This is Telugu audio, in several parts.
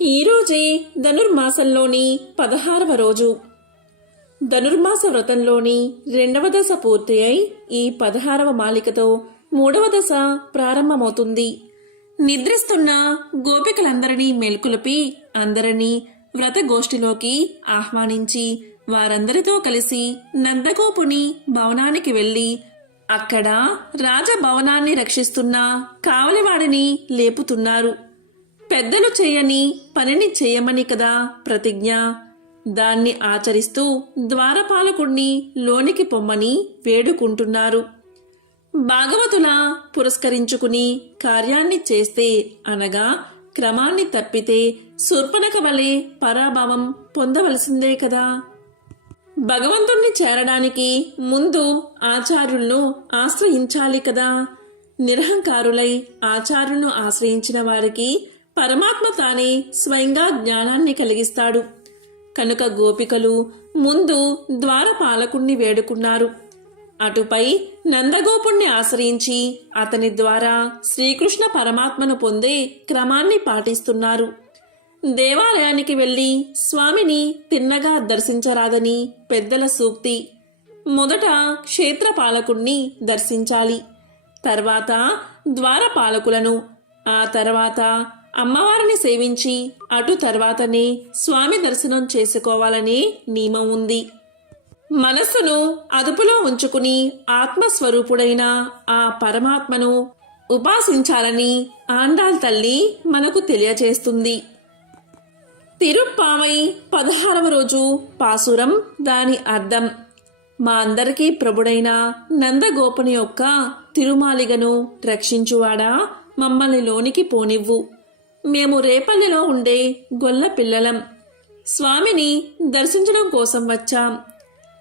ఈరోజే ధనుర్మాసంలోని పదహారవ రోజు. ధనుర్మాస వ్రతంలోని రెండవ దశ పూర్తి అయి ఈ పదహారవ మాలికతో మూడవ దశ ప్రారంభమవుతుంది. నిద్రిస్తున్న గోపికలందరినీ మెలుకులిపి అందరినీ వ్రతగోష్ఠిలోకి ఆహ్వానించి వారందరితో కలిసి నందగోపుని భవనానికి వెళ్ళి అక్కడ రాజభవనాన్ని రక్షిస్తున్న కావలివాడిని లేపుతున్నారు. పెద్దలు చేయని పనిని చేయమని కదా ప్రతిజ్ఞ. దాన్ని ఆచరిస్తూ ద్వారపాలకుణ్ణి లోనికి పొమ్మని వేడుకుంటున్నారు. భాగవతుల పురస్కరించుకుని కార్యాన్ని చేస్తే అనగా క్రమాన్ని తప్పితే శూర్పణక వలె పరాభవం పొందవలసిందే కదా. భగవంతుణ్ణి చేరడానికి ముందు ఆచార్యులను ఆశ్రయించాలి కదా. నిరహంకారులై ఆచార్యులను ఆశ్రయించిన వారికి పరమాత్మ తానే స్వయంగా జ్ఞానాన్ని కలిగిస్తాడు. కనుక గోపికలు ముందు ద్వారపాలకుణ్ణి వేడుకున్నారు. అటుపై నందగోపుణ్ణి ఆశ్రయించి అతని ద్వారా శ్రీకృష్ణ పరమాత్మను పొందే క్రమాన్ని పాటిస్తున్నారు. దేవాలయానికి వెళ్ళి స్వామిని తిన్నగా దర్శించరాదని పెద్దల సూక్తి. మొదట క్షేత్రపాలకుణ్ణి దర్శించాలి. తర్వాత ద్వారపాలకులను ఆ తర్వాత అమ్మవారిని సేవించి అటు తర్వాతనే స్వామి దర్శనం చేసుకోవాలనే నియమం ఉంది. మనస్సును అదుపులో ఉంచుకుని ఆత్మస్వరూపుడైన ఆ పరమాత్మను ఉపాసించాలని ఆండాల్ తల్లి మనకు తెలియజేస్తుంది. తిరుప్పావై పదహారవ రోజు పాసురం దాని అర్థం. మా అందరికీ ప్రభుడైన నందగోపుని యొక్క తిరుమాలిగను రక్షించువాడా? మమ్మల్ని లోనికి పోనివ్వు. మేము రేపల్లెలో ఉండే గొల్ల పిల్లలం. స్వామిని దర్శించడం కోసం వచ్చాం.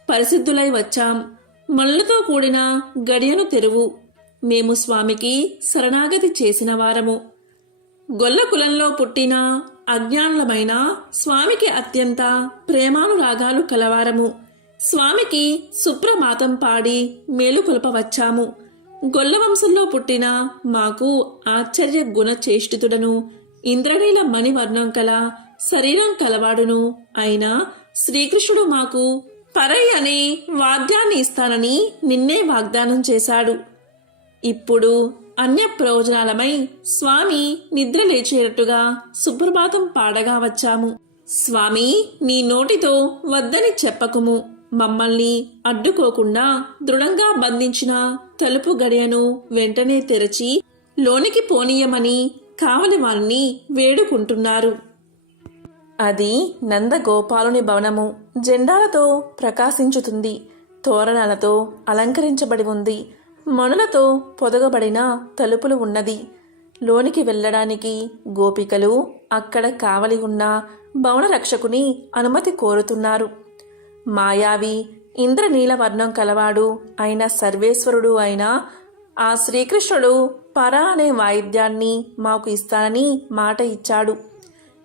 పరిసిద్ధులై వచ్చాం. మళ్ళతో కూడిన గడియను తెరువు. మేము స్వామికి శరణాగతి చేసిన వారము. గొల్ల కులంలో పుట్టిన అజ్ఞానులమైన స్వామికి అత్యంత ప్రేమానురాగాలు కలవారము. స్వామికి సుప్రమాతం పాడి మేలుకొల్ప వచ్చాము గొల్ల వంశంలో పుట్టిన మాకు ఆశ్చర్య గుణ చేష్టితుడను ఇంద్రనీల మణివర్ణం కల శరీరం కలవాడును. అయినా శ్రీకృష్ణుడు మాకు పరై అనే వాద్యాన్ని ఇస్తానని నిన్నే వాగ్దానం చేశాడు. ఇప్పుడు అన్య ప్రయోజనాలమై స్వామి నిద్ర లేచేటట్టుగా సుప్రభాతం పాడగా వచ్చాము. స్వామి నీ నోటితో వద్దని చెప్పకుము. మమ్మల్ని అడ్డుకోకుండా దృఢంగా బంధించిన తలుపు గడియను వెంటనే తెరచి లోనికి పోనీయమని కావలి వారిని వేడుకుంటున్నారు. అది నందగోపాలుని భవనము. జెండాలతో ప్రకాశించుతుంది. తోరణాలతో అలంకరించబడి ఉంది. మణులతో పొదగబడిన తలుపులు ఉన్నది. లోనికి వెళ్ళడానికి గోపికలు అక్కడ కావలి ఉన్న భవన రక్షకుని అనుమతి కోరుతున్నారు. మాయావి ఇంద్రనీల వర్ణం కలవాడు అయిన సర్వేశ్వరుడు అయిన ఆ శ్రీకృష్ణుడు పర అనే వాయిద్యాన్ని మాకు ఇస్తానని మాట ఇచ్చాడు.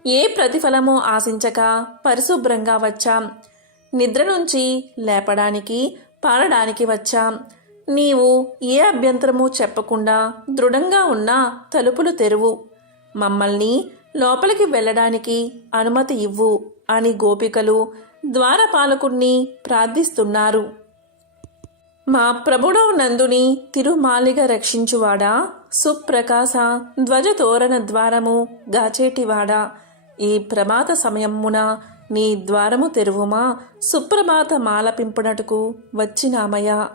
ఏ ప్రతిఫలమో ఆశించక పరిశుభ్రంగా వచ్చాం. నిద్ర నుంచి లేపడానికి పాడడానికి వచ్చాం. నీవు ఏ అభ్యంతరము చెప్పకుండా దృఢంగా ఉన్న తలుపులు తెరువు. మమ్మల్ని లోపలికి వెళ్ళడానికి అనుమతి ఇవ్వు అని గోపికలు ద్వారపాలకుణ్ణి ప్రార్థిస్తున్నారు. మా ప్రభుడో నందుని తిరుమాలిగా రక్షించువాడా? సుప్రకాశ ధ్వజతోరణ ద్వారము గాచేటివాడా? ఈ ప్రమాద సమయమున నీ ద్వారము తెరువుమా? సుప్రభాత మాలపింపునటుకు వచ్చినామయ్య.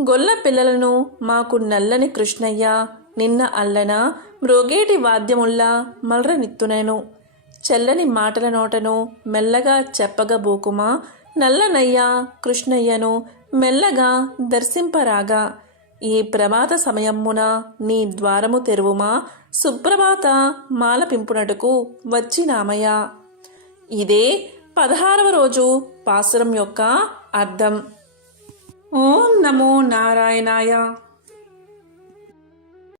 గొల్ల పిల్లలను మాకు నల్లని కృష్ణయ్య నిన్న అల్లన మ్రోగేటి వాద్యముల్లా మల్రనిత్తునేను. చెల్లని మాటల నోటను మెల్లగా చెప్పగబోకుమా? నల్లనయ్య కృష్ణయ్యను మెల్లగా దర్శింపరాగా. ఈ ప్రభాత సమయమున నీ ద్వారము తెరువుమా? సుప్రభాత మాలపింపునటుకు వచ్చినామయ్యా. ఇదే పదహారవ రోజు పాసురం యొక్క అర్థం. ఓం నమో నారాయణాయ.